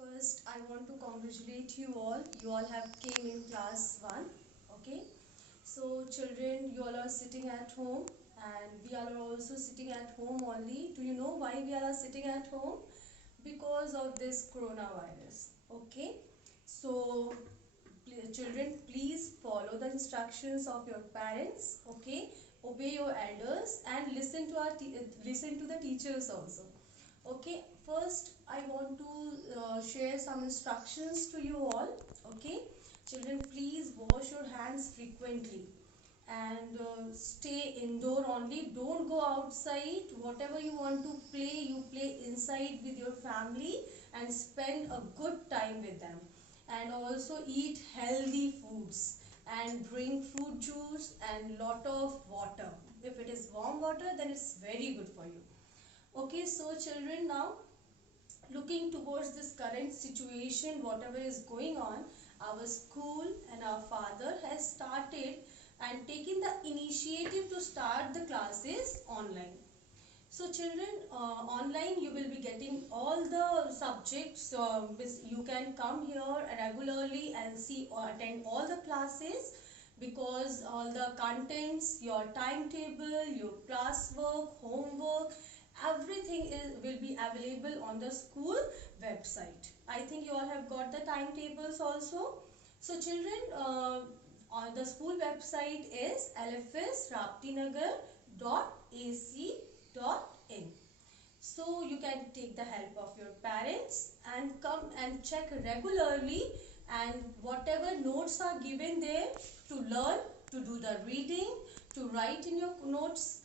First, I want to congratulate you all. You all have came in class 1. Okay. So children, you all are sitting at home and we all are also sitting at home only. Do you know why we all are sitting at home? Because of this coronavirus. Okay. So children, please follow the instructions of your parents. Okay. Obey your elders and listen to listen to the teachers also. Okay, first I want to share some instructions to you all. Okay, children, please wash your hands frequently and stay indoor only. Don't go outside. Whatever you want to play, you play inside with your family and spend a good time with them. And also eat healthy foods and drink fruit juice and lot of water. If it is warm water, then it's very good for you. Okay, so children, now looking towards this current situation, whatever is going on, our school and our father has started and taken the initiative to start the classes online. So children, online you will be getting all the subjects. You can come here regularly and see or attend all the classes because all the contents, your timetable, your classwork, homework, everything will be available on the school website. I think you all have got the timetables also. So children, on the school website is lfsraptinagar.ac.in. So you can take the help of your parents and come and check regularly, and whatever notes are given there to learn, to do the reading, to write in your notes,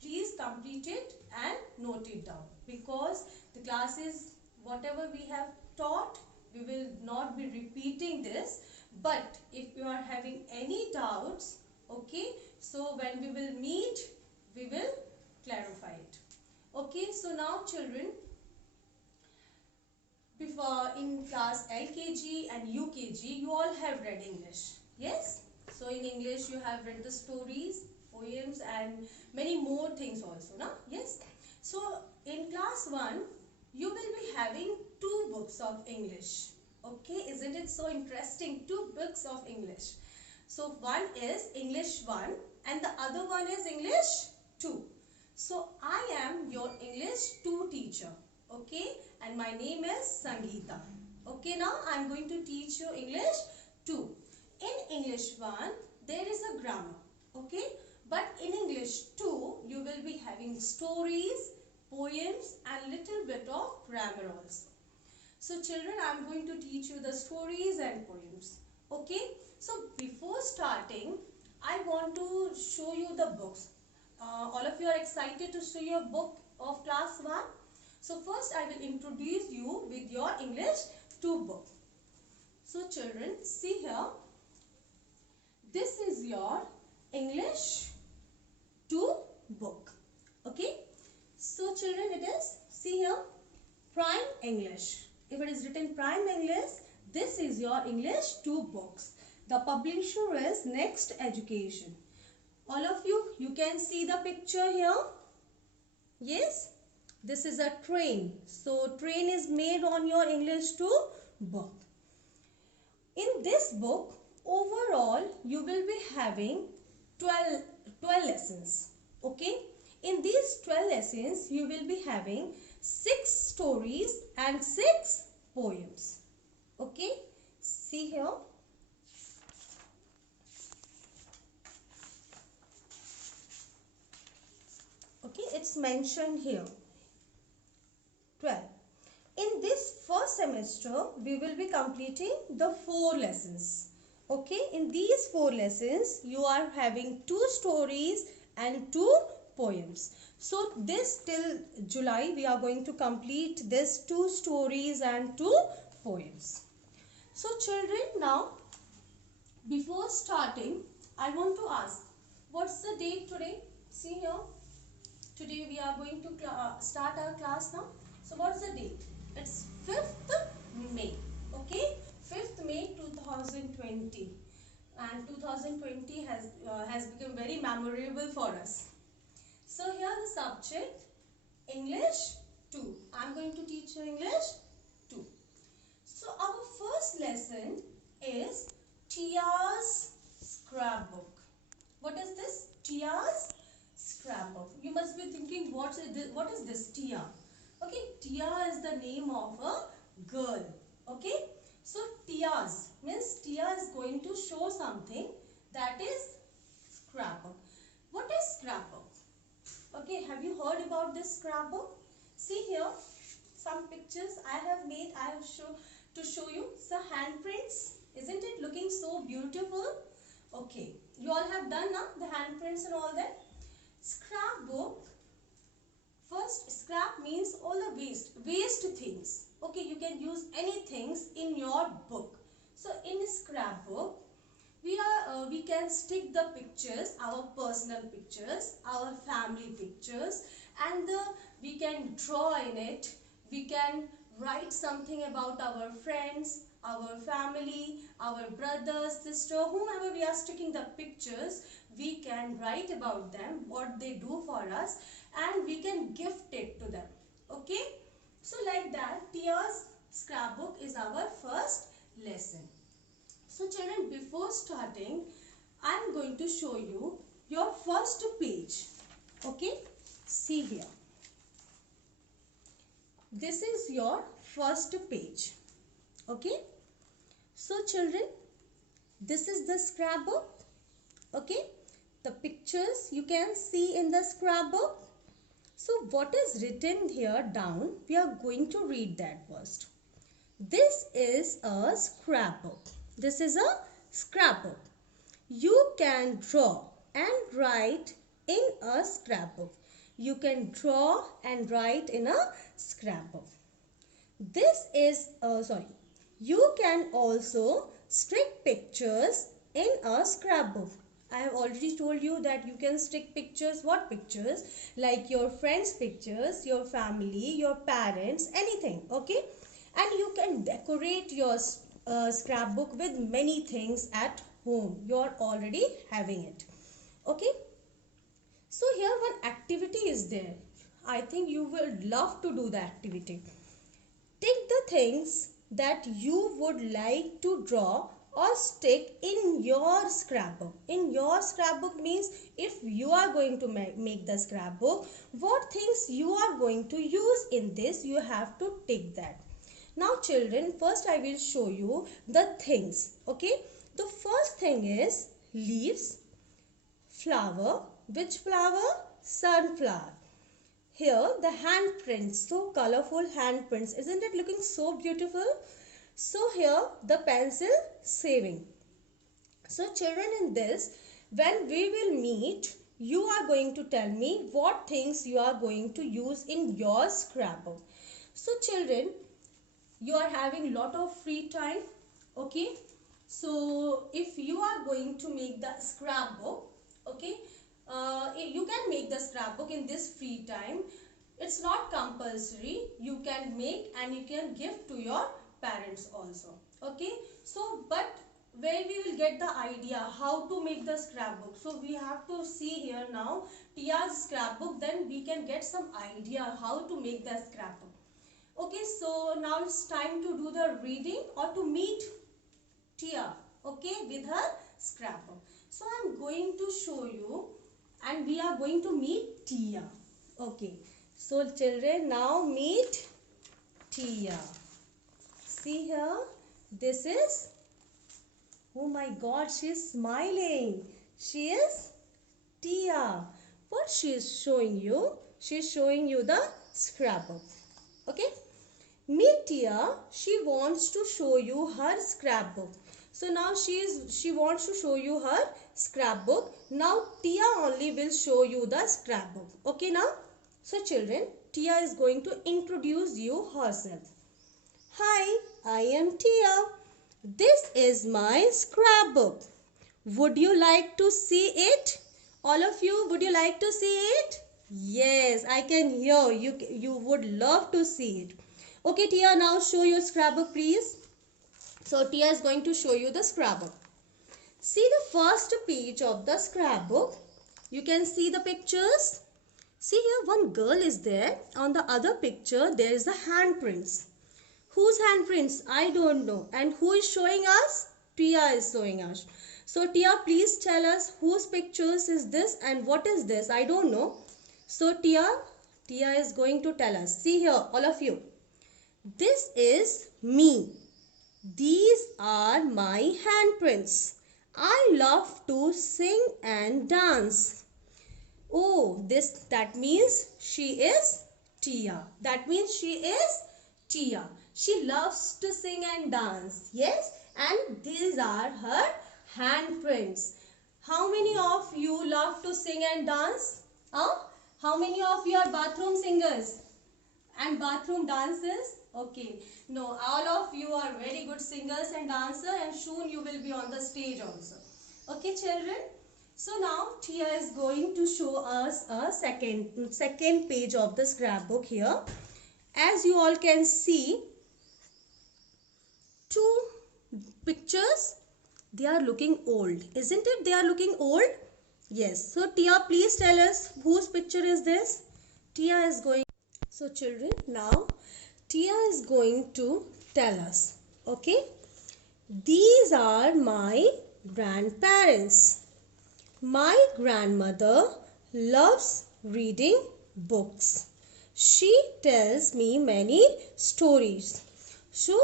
please complete it and note it down, because the classes whatever we have taught, we will not be repeating this. But if you are having any doubts, okay, so when we will meet, we will clarify it. Okay, so now children, before in class LKG and UKG, you all have read English. Yes? So in English you have read the stories, poems and many more things also, na? Yes? So in class 1, you will be having 2 books of English. Okay, isn't it so interesting? 2 books of English. So one is English 1 and the other one is English 2. So I am your English 2 teacher. Okay, and my name is Sangeeta. Okay, now I am going to teach you English 2. In English 1, there is a grammar. Okay, but in English 2, you will be having stories, poems and little bit of grammar also. So children, I am going to teach you the stories and poems. Okay, so before starting, I want to show you the books. All of you are excited to see your book of class 1. So first I will introduce you with your English 2 book. So children, see here. This is your English 2 book. Okay. So children, it is, see here, Prime English. If it is written Prime English, this is your English 2 books. The publisher is Next Education. All of you can see the picture here. Yes. This is a train. So train is made on your English 2 book. In this book, overall, you will be having 12 lessons. Okay. In these 12 lessons, you will be having 6 stories and 6 poems. Okay. See here. Okay. It's mentioned here. 12. In this first semester, we will be completing the 4 lessons. Okay, in these 4 lessons, you are having 2 stories and 2 poems. So this till July, we are going to complete this 2 stories and 2 poems. So children, now, before starting, I want to ask, what's the date today? See here, today we are going to start our class now. So what's the date? It's 5th May. Okay, 5th May 2020, and 2020 has become very memorable for us. So here the subject English 2. I'm going to teach you English 2. our first lesson is Tia's scrapbook. What is this? Tia's scrapbook. You must be thinking, what is this Tia? Okay, Tia is the name of a girl. Okay, so Tia's means Tia is going to show something, that is scrapbook. What is scrapbook? Okay, have you heard about this scrapbook? See here, some pictures I have made. I have to show you some handprints. Isn't it looking so beautiful? Okay, you all have done now the handprints and all that. Scrapbook. First, scrap means all the waste things. Okay, you can use any things in your book. So in scrapbook, we can stick the pictures, our personal pictures, our family pictures, and we can draw in it. We can write something about our friends, our family, our brothers, sister, whomever we are sticking the pictures. We can write about them, what they do for us, and we can gift it to them. Okay, so like that, Tia's scrapbook is our first lesson. So children, before starting, I am going to show you your first page. Okay, see here. This is your first page. Okay, so children, this is the scrapbook. Okay, the pictures you can see in the scrapbook. So what is written here down, we are going to read that first. This is a scrapbook. This is a scrapbook. You can draw and write in a scrapbook. You can draw and write in a scrapbook. This is, you can also stick pictures in a scrapbook. I have already told you that you can stick pictures. What pictures? Like your friends' pictures, your family, your parents, anything. Okay? And you can decorate your scrapbook with many things at home. You are already having it. Okay? So here one activity is there. I think you will love to do the activity. Take the things that you would like to draw or stick in your scrapbook. In your scrapbook means if you are going to make the scrapbook, what things you are going to use in this, you have to tick that. Now children, first I will show you the things. Okay, the first thing is leaves, flower. Which flower? Sunflower. Here the handprints, so colorful handprints. Isn't it looking so beautiful? So here the pencil saving. So children, in this, when we will meet, you are going to tell me what things you are going to use in your scrapbook. So children, you are having lot of free time. Okay, so if you are going to make the scrapbook, okay, you can make the scrapbook in this free time. It's not compulsory. You can make and you can give to your parents also. Okay, so but where we will get the idea how to make the scrapbook, so we have to see here now Tia's scrapbook, then we can get some idea how to make the scrapbook. Okay, so now it's time to do the reading or to meet Tia, okay, with her scrapbook. So I'm going to show you and we are going to meet Tia. Okay, so children, now meet Tia. See here, this is, oh my God, she is smiling. She is Tia. What she is showing you? She is showing you the scrapbook. Okay, meet Tia. She wants to show you her scrapbook. So now she wants to show you her scrapbook. Now Tia only will show you the scrapbook. Okay now? So children, Tia is going to introduce you herself. Hi, I am Tia. This is my scrapbook. Would you like to see it? All of you, would you like to see it? Yes, I can hear you. You would love to see it. Okay, Tia, now show your scrapbook, please. So Tia is going to show you the scrapbook. See the first page of the scrapbook. You can see the pictures. See here, one girl is there. On the other picture, there is the handprints. Whose handprints? I don't know. And who is showing us? Tia is showing us. So Tia, please tell us whose pictures is this and what is this? I don't know. So Tia is going to tell us. See here, all of you. This is me. These are my handprints. I love to sing and dance. Oh, that means she is Tia. That means she is Tia. She loves to sing and dance. Yes, and these are her handprints. How many of you love to sing and dance? Huh? How many of you are bathroom singers and bathroom dancers? Okay. No, all of you are very good singers and dancers, and soon you will be on the stage also. Okay, children? So now Tia is going to show us a second page of the scrapbook here. As you all can see, two pictures. They are looking old, isn't it? They are looking old. Yes. So Tia, please tell us whose picture is this? Tia is going. So children, now Tia is going to tell us. Okay. These are my grandparents. My grandmother loves reading books. She tells me many stories. So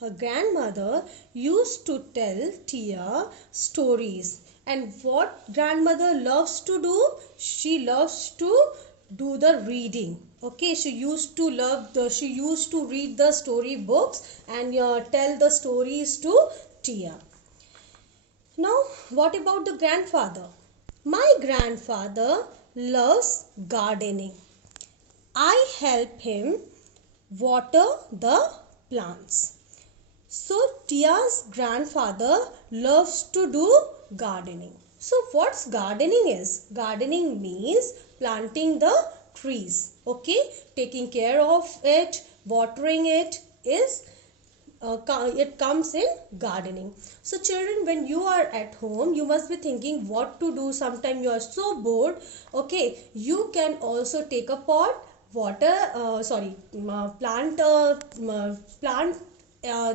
her grandmother used to tell Tia stories. And what grandmother loves to do? She loves to do the reading. Okay, she used to read the story books and tell the stories to Tia. Now, what about the grandfather? My grandfather loves gardening. I help him water the plants. So, Tia's grandfather loves to do gardening. So, what's gardening is? Gardening means planting the trees. Okay, taking care of it, watering it is it comes in gardening. So children, when you are at home, you must be thinking what to do. Sometimes you are so bored. Okay, you can also take a pot, plant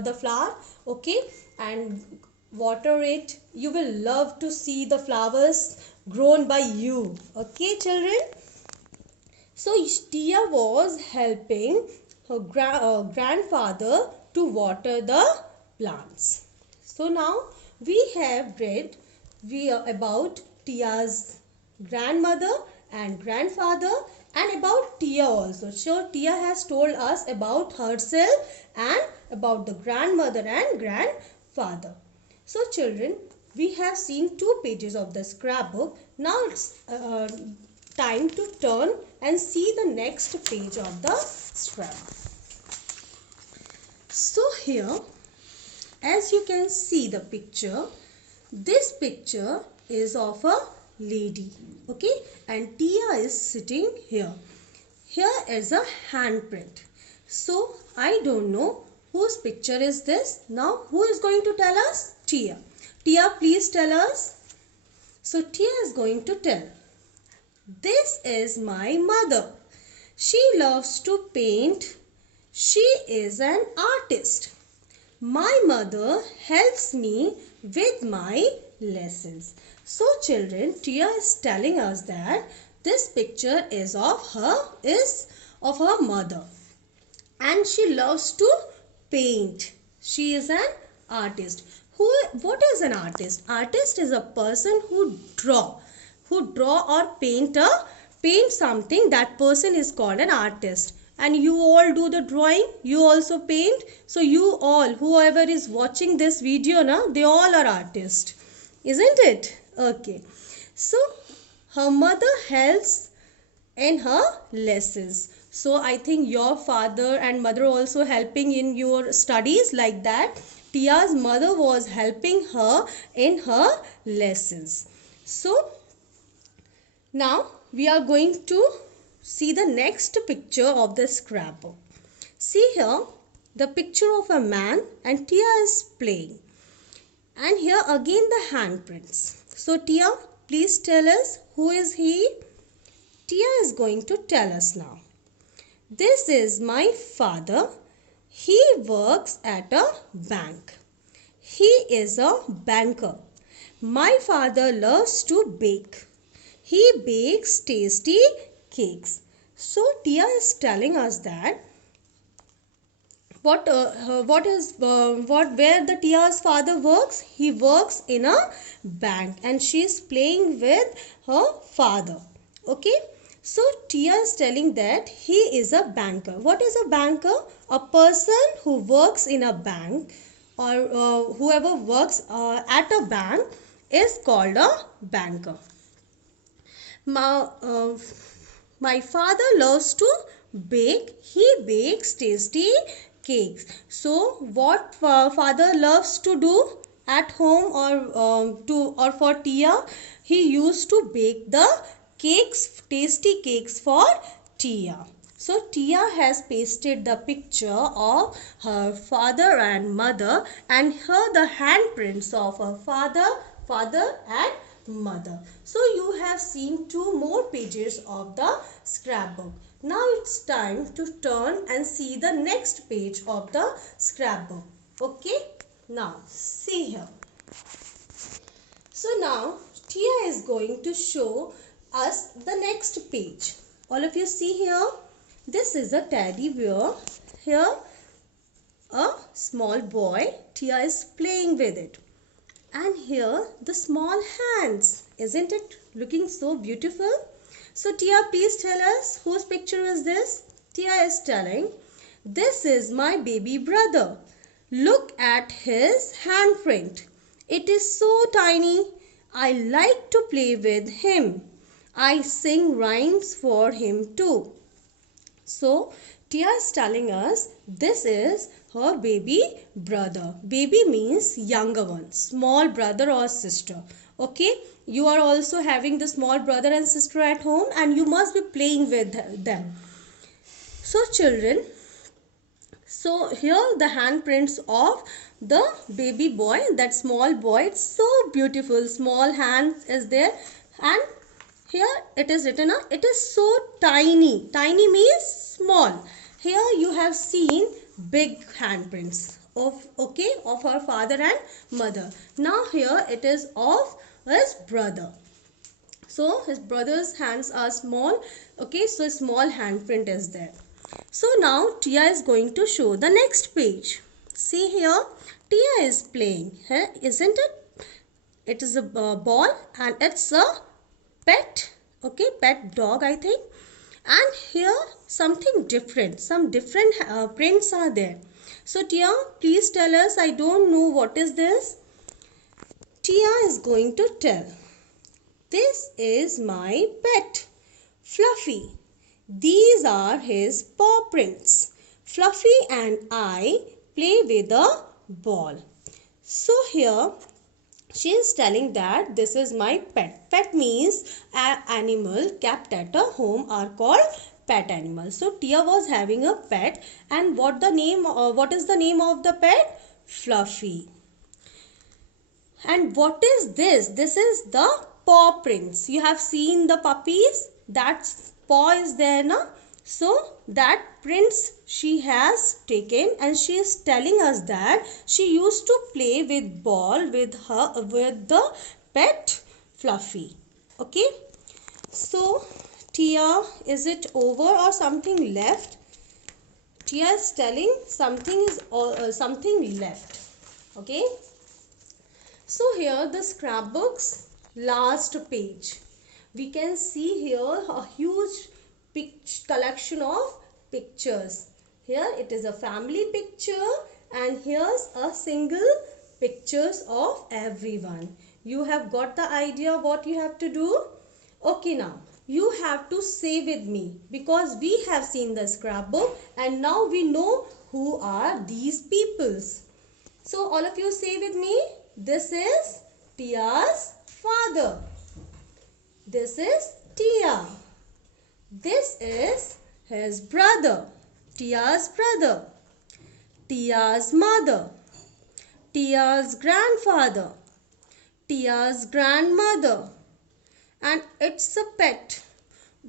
the flower. Okay, and water it. You will love to see the flowers grown by you. Okay, children. So Tia was helping her grandfather to water the plants. So now we have read about Tia's grandmother and grandfather and about Tia also. So Tia has told us about herself and about the grandmother and grandfather. So children, we have seen 2 pages of the scrapbook. Now it's time to turn and see the next page of the scrapbook. So here, as you can see the picture, this picture is of a lady, okay, and Tia is sitting here. Here is a handprint. So I don't know whose picture is this. Now who is going to tell us? Tia. Tia, please tell us. So Tia is going to tell. This is my mother. She loves to paint. She is an artist. My mother helps me with my lessons. So children, Tia is telling us that this picture is of her mother, and she loves to paint. She is an artist. What is an artist? Artist is a person who draw or paint something. That person is called an artist. And you all do the drawing, you also paint. So you all, whoever is watching this video now, they all are artists, isn't it? Okay. So her mother helps in her lessons. So I think your father and mother also helping in your studies like that. Tia's mother was helping her in her lessons. So now we are going to see the next picture of the scrapbook. See here the picture of a man and Tia is playing. And here again the handprints. So Tia, please tell us who is he? Tia is going to tell us now. This is my father. He works at a bank. He is a banker. My father loves to bake. He bakes tasty cakes. So Tia is telling us that what where the Tia's father works. He works in a bank and she is playing with her father. Okay, so Tia is telling that he is a banker. What is a banker? A person who works in a bank, or whoever works at a bank is called a banker. My father loves to bake. He bakes tasty cakes. So what father loves to do at home, or for Tia, he used to bake the cakes, tasty cakes for Tia. So Tia has pasted the picture of her father and mother and her the handprints of her father and mother. So you have seen 2 more pages of the scrapbook. Now it's time to turn and see the next page of the scrapbook. Okay, now see here. So now Tia is going to show us the next page. All of you see here. This is a teddy bear. Here a small boy. Tia is playing with it. And here the small hands. Isn't it looking so beautiful? So Tia, please tell us, whose picture is this? Tia is telling, this is my baby brother. Look at his handprint. It is so tiny. I like to play with him. I sing rhymes for him too. So Tia is telling us this is her baby brother. Baby means younger one, small brother or sister. Okay, you are also having the small brother and sister at home and you must be playing with them. So children, so here the handprints of the baby boy, that small boy. It's so beautiful. Small hand is there and here it is written, it is so tiny. Tiny means small. Here you have seen big handprints of her father and mother. Now here it is of his brother. So his brother's hands are small. Okay, so a small handprint is there. So now Tia is going to show the next page. See here, Tia is playing. Isn't it? It is a ball and it's a pet. Okay, pet dog I think. And here something different. Some different prints are there. So Tia, please tell us. I don't know what is this. Tia is going to tell. This is my pet, Fluffy. These are his paw prints. Fluffy and I play with a ball. So here she is telling that this is my pet. Pet means an animal kept at a home are called pet animals. So Tia was having a pet, and what is the name of the pet? Fluffy. And what is this? This is the paw prints. You have seen the puppies. That paw is there now. So that prints she has taken and she is telling us that she used to play with ball with the pet Fluffy. Okay. So Tia, is it over or something left? Tia is telling something left. Okay. So here the scrapbook's last page. We can see here a huge collection of pictures. Here it is a family picture and here's a single pictures of everyone. You have got the idea what you have to do? Okay, now you have to say with me because we have seen the scrapbook and now we know who are these peoples. So all of you say with me, this is Tia's father. This is Tia. This is his brother, Tia's brother. Tia's mother, Tia's grandfather, Tia's grandmother. And it's a pet.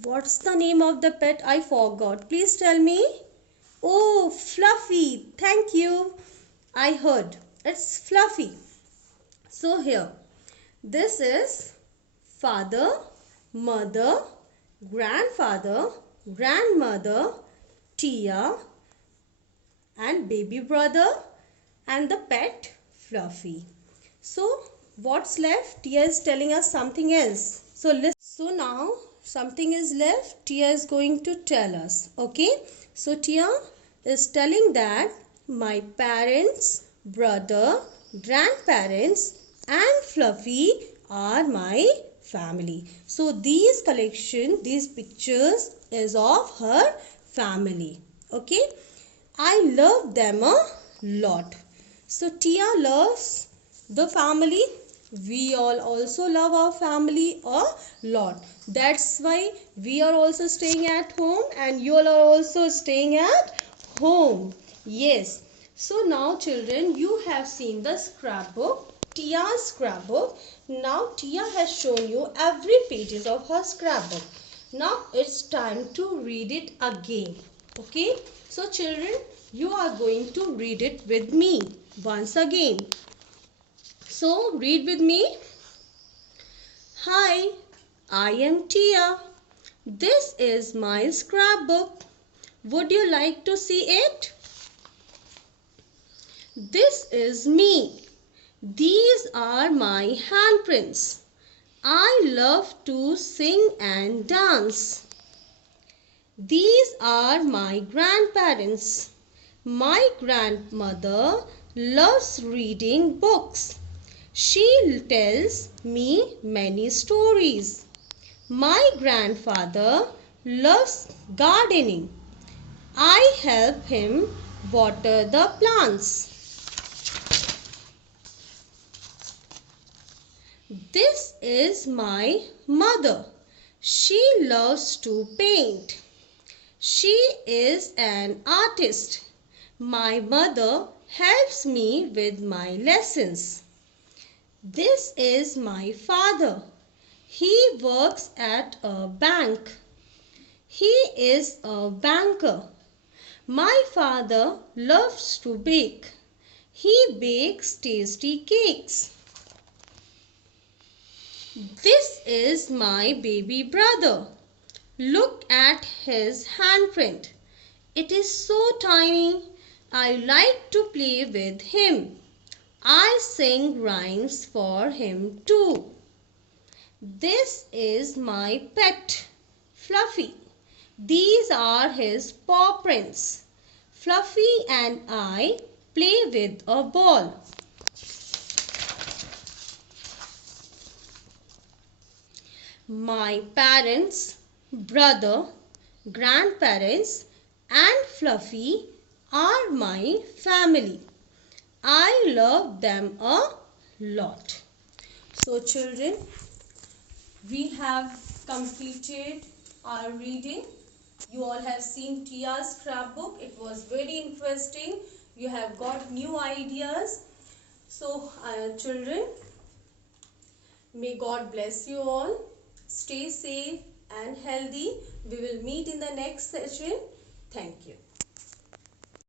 What's the name of the pet? I forgot. Please tell me. Oh, Fluffy. Thank you. I heard. It's Fluffy. So here, this is father, mother, grandfather, grandmother, Tia, and baby brother, and the pet Fluffy. So what's left? Tia is telling us something else. So listen. So now something is left. Tia is going to tell us. Okay. So Tia is telling that my parents, brother, grandparents, and Fluffy are my family. So these pictures is of her family. Okay. I love them a lot. So Tia loves the family. We all also love our family a lot. That's why we are also staying at home and you all are also staying at home. Yes. So now children, you have seen the scrapbook, Tia's scrapbook. Now Tia has shown you every pages of her scrapbook. Now it's time to read it again. Okay. So children, you are going to read it with me once again. So read with me. Hi, I am Tia. This is my scrapbook. Would you like to see it? This is me. These are my handprints. I love to sing and dance. These are my grandparents. My grandmother loves reading books. She tells me many stories. My grandfather loves gardening. I help him water the plants. This is my mother. She loves to paint. She is an artist. My mother helps me with my lessons. This is my father. He works at a bank. He is a banker. My father loves to bake. He bakes tasty cakes. This is my baby brother. Look at his handprint. It is so tiny. I like to play with him. I sing rhymes for him too. This is my pet, Fluffy. These are his paw prints. Fluffy and I play with a ball. My parents, brother, grandparents, and Fluffy are my family. I love them a lot. So children, we have completed our reading. You all have seen Tia's scrapbook. It was very interesting. You have got new ideas. So children, may God bless you all. Stay safe and healthy. We will meet in the next session. Thank you.